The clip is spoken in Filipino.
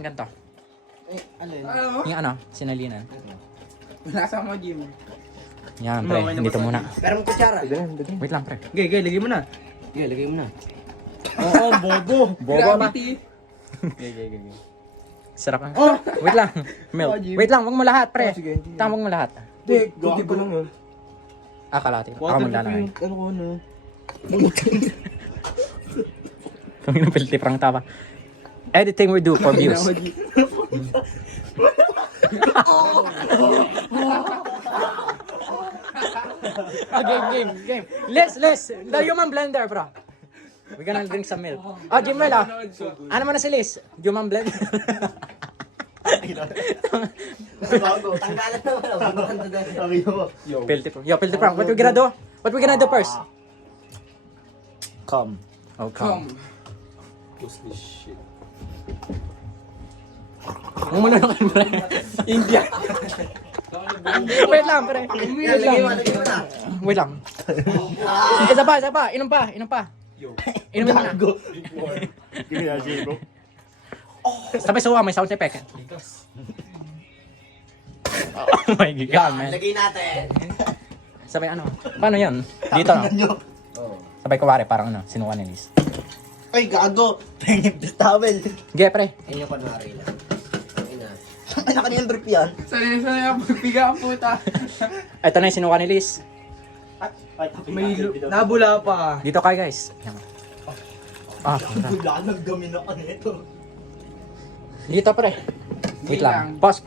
Ganto. Ano yun? Yung ano, sinalinan. Nasa mo, Jim. Yan, pre. Dito muna. Pero mo kutsara. Wait lang, pre. Gay, lagay mo na. Gay, lagay mo na. Oo, bobo. Bobo na. Gay. Sarap ang... Oh! Wait lang. Milk. Wait lang, wag mo lahat, pre. Oh, sige, hindi. Tama, wag mo lahat. Hindi pa lang yun. Kalati. Ako muna lang. Ano ko ano? Kami ng piltiprang tama. Editing we do for views. Game. Les. The human blender, bro. We're gonna drink some milk. Oh, Jimwell, ah. Ano mo na si Liz? Human blender. Tanggalan naman. Piltiprang. What we gonna do? What we gonna do first? Come. Oh, come. What's this shit? Muna na kayo, pre. India. Wait lang, pre. Wait lang. Isa pa. Inom pa. Inom na. Give me that shit, bro. Sabay suwa, may sound effect. Oh my God, man. Lagay natin. Sabay ano? Paano yan? Dito, no? Sabay kuwari, parang ano, sinuha ni Liz. Ay, gago. Pengip the towel. Ge, pre. Inyo kunwari lang. Ay, nakaniyang brief yan. Sanay ang pagpiga ang puta. Ito na yung sinuha ni Liz. May nabula pa. Dito kayo, guys. Yan. Bula, naggamin ako nito. Dito, pre. Wait lang. Pause.